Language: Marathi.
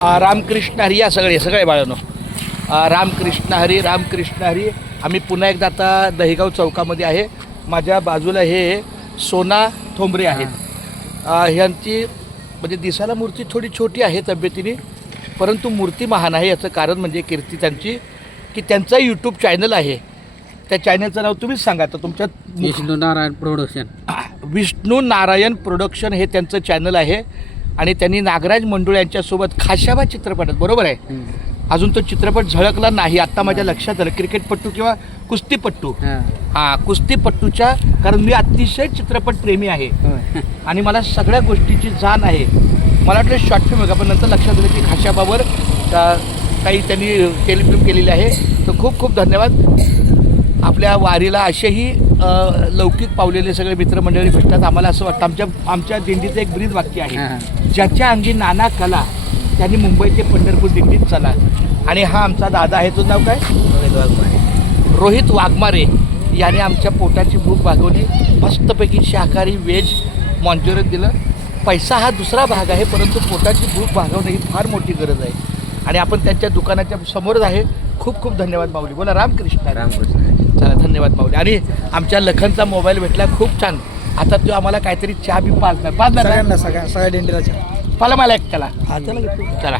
रामकृष्ण हरी या सगळे बाळांनो, रामकृष्ण हरी रामकृष्ण हरी. आम्ही पुन्हा एकदा आता दहीगाव चौकामध्ये आहे. माझ्या बाजूला हे सोना थोंबरे आहेत. ह्यांची म्हणजे दिसायला मूर्ती थोडी छोटी आहे तब्येतीने, परंतु मूर्ती महान आहे. याचं कारण म्हणजे कीर्ती त्यांची की त्यांचा यूट्यूब चॅनल आहे. त्या चॅनलचं नाव तुम्हीच सांगा. तर तुमच्या विष्णू नारायण प्रोडक्शन, विष्णू नारायण प्रोडक्शन हे त्यांचं चॅनल आहे. आणि त्यांनी नागराज मंडुळे यांच्यासोबत खाशाबा चित्रपटात, बरोबर आहे, अजून तो चित्रपट झळकला नाही आत्ता माझ्या लक्षात आलं, क्रिकेटपट्टू किंवा कुस्तीपट्टू. हां, कुस्तीपट्टूच्या, कारण मी अतिशय चित्रपट प्रेमी आहे आणि मला सगळ्या गोष्टीची जाण आहे. मला वाटलं शॉर्ट फिल्म आहे का, पण नंतर लक्षात आलं की खाशाबावर काही त्यांनी टेलिफिल्म केलेली आहे. तर खूप खूप धन्यवाद. आपल्या वारीला असेही लौकिक पावलेले सगळे मित्रमंडळी भेटतात. आम्हाला असं वाटतं, आमच्या दिंडीचं एक ब्रीद वाक्य आहे, ज्याच्या अंगी नाना कला त्यांनी मुंबई ते पंढरपूर दिंडीत चला. आणि हा आमचा दादा आहे, तुझं नाव काय? रोहित वाघमारे. याने आमच्या पोटाची भूक भागवली. मस्तपैकी शाकाहारी व्हेज मंचुरियन दिलं. पैसा हा दुसरा भाग आहे, परंतु पोटाची भूक भागवणं ही फार मोठी गरज आहे. आणि आपण त्यांच्या दुकानाच्या समोरच आहे. खूप खूप धन्यवाद माऊली. बोला रामकृष्ण. रामकृष्ण. चला, धन्यवाद माऊली. आणि आमच्या लखनचा मोबाईल भेटला, खूप छान. आता तो आम्हाला काहीतरी चहा बी पाजणार सगळ्या दिंडीला पाला मला एक. चला चला. चला.